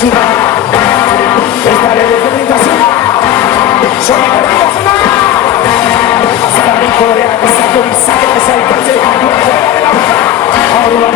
ciudad. Estaré desde mi casita, soy mi persona. Hasta mi corea que saco mi sangre, es el coche, no fuera de la boca. Ahora